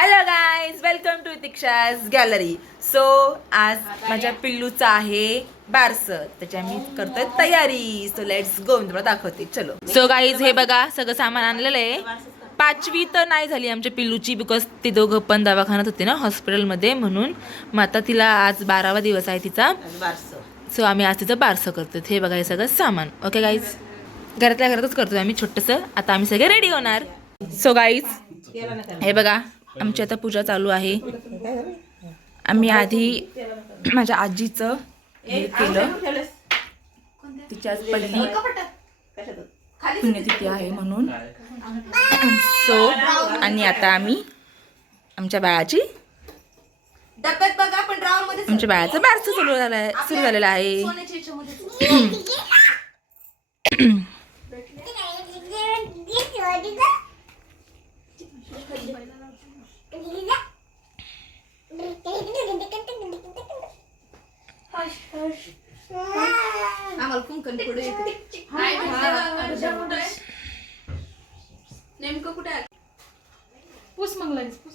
Hello guys, welcome to Diksha's gallery. So आज माझ्या पिल्लूचं आहे बारस, त्याच्या मी करतोय तयारी. सो लेट्स गो, मी तुम्हाला दाखवते. चलो. सो गाईज, हे बघा सगळं सामान आणलेलं आहे. 5वी तर नाही झाली आमच्या पिल्लूची, बिकॉज ते दोघं पण दवाखान्यात होते ना हॉस्पिटलमध्ये, म्हणून मग आता तिला आज 12वा दिवस आहे तिचा. सो आम्ही आज तिचं बारसं करतो. हे बघा हे सगळं सामान. ओके गाईज, घरातल्या घरातच करतोय आम्ही छोटंसं. आता आम्ही सगळे रेडी होणार. सो गाईज, हे बघा आमची आता पूजा चालू आहे. आम्ही आधी माझ्या आजीचं हे केलं, तिची आज पहिली पुण्यतिथी आहे म्हणून. सो आणि आता आम्ही आमच्या बाळाची आमच्या बाळाचं बारसं सुरू झालेलं आहे. नेमकं कुठे आहे? पुस मग लगेच पुस.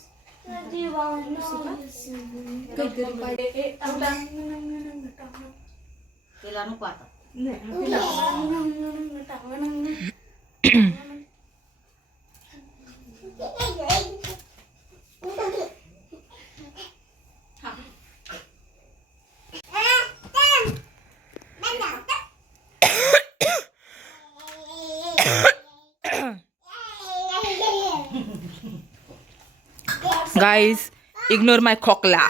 Guys, ignore my खोकला.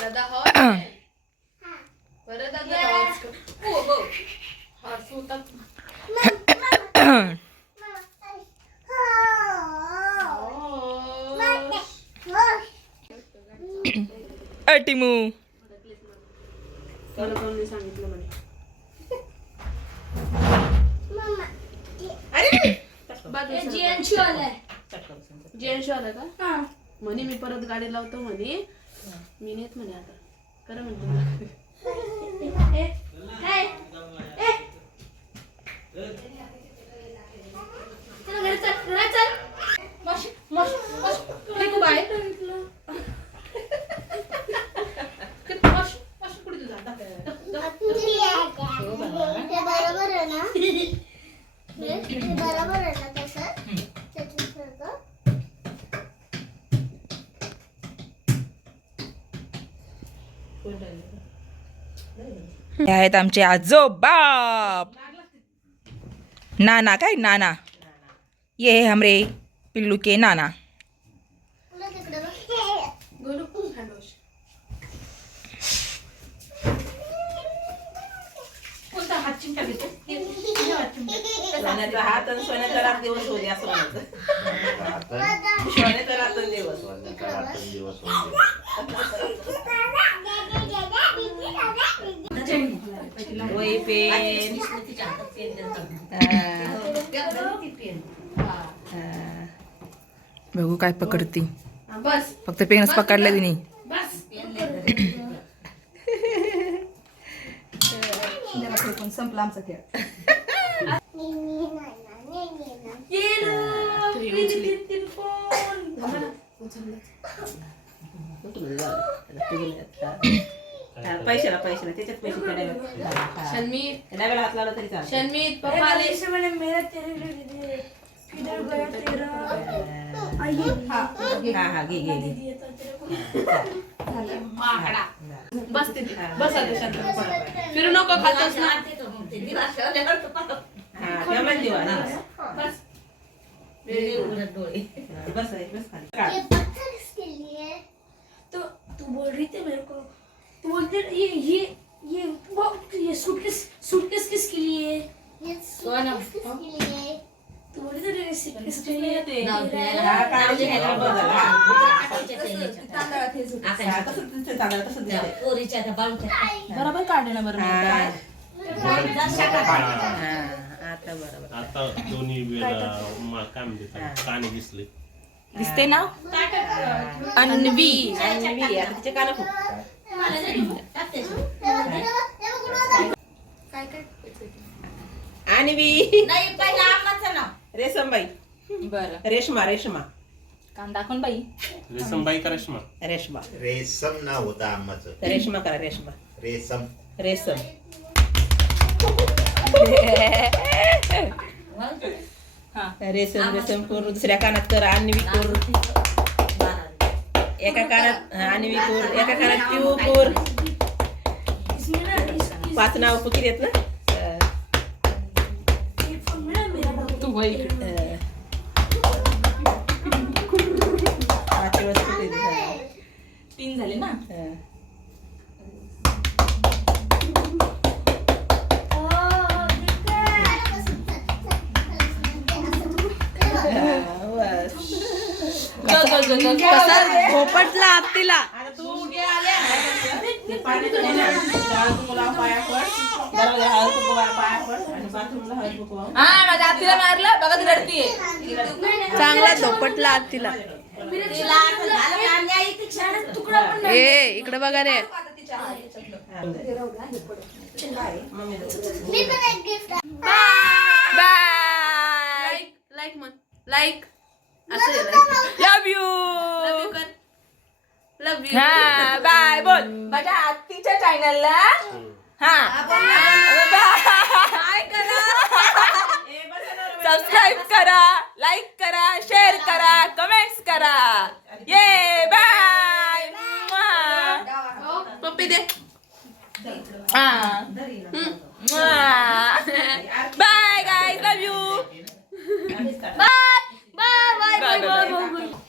दादा बरं दादा अटिमू जेंट्स आलाय का म्हणे मी परत गाडी लावतो म्हणे. मी नेत म्हणे आता खरं म्हणतो. हे आहेत आमचे आजोबा. नाना काय नाना, ये है हमरे पिल्लू के नाना. सोन्याचा हात आणि सोन्याचा रात दिवस होते असं म्हणायचं. सोन्याचा रात दिवस वही पेन बघू काय पकडती. बस फक्त पेनच पकडला तिने. संपला आमचा खेळ. पैशाला त्याच्यात पैसे हात लावला तरी शन्मीत पप्पा आले. बस तिथे बस आता शांत फिरू नको खातच ना. तो तू बोल रही थी मेरे को, तू बोलते ये सूटकेस किसके लिए? ये सूटकेस किसके लिए? तू बोल रही थी किसके लिए? बरोबर काढलं ना बरोबर. आता बरोबर. आता दोन्ही काय म्हणते काने दिसले. दिसते ना अन्वी. आता तिचे कान खूप काय आणि नाही पहिला आम्हाचं नाव रेशमबाई. बरं रेशमा रेशमा काम दाखवून बाई. रेशमबाई का रेशमा? रेशमा रेशम नाव होतं आम्हाचं. रेशमा करा रेशमा. रेशम. रेशम. रेशम रेशम करू. दुसऱ्या कानात कर अन्वी करू. एका कानात अन्वी करू. एका कानात पिऊ करू. इसमें ना 5 नाव फकीर आहेत ना. फोन में ना मेरा तू बाई. पाचवं फकीर आहेत. 3 झाले ना. कसा पोपटला आत्तीला आता तू उद्या आल्या ते पाणी तुला पाया पड. दरवाजा हळद कुंकू पाया पड आणि बाथरूमला हळद कुंकू. हा माझ्या आत्तीला मारलं बघा ती रडतीये. चांगला धोपटला आत्तीला. टुकड़ा पण ए इकडे बघा रे. बाय. लाईक म्हण. लाईक असं लव यू. Love you. हा बाय बोल माझ्या आत्तीच्या चॅनलला. हा बाय करा. सबस्क्राईब करा, लाईक करा, शेअर करा, कमेंट्स करा. ये बाय. पप्पी दे. Bye guys love you. Bye bye bye bye bye.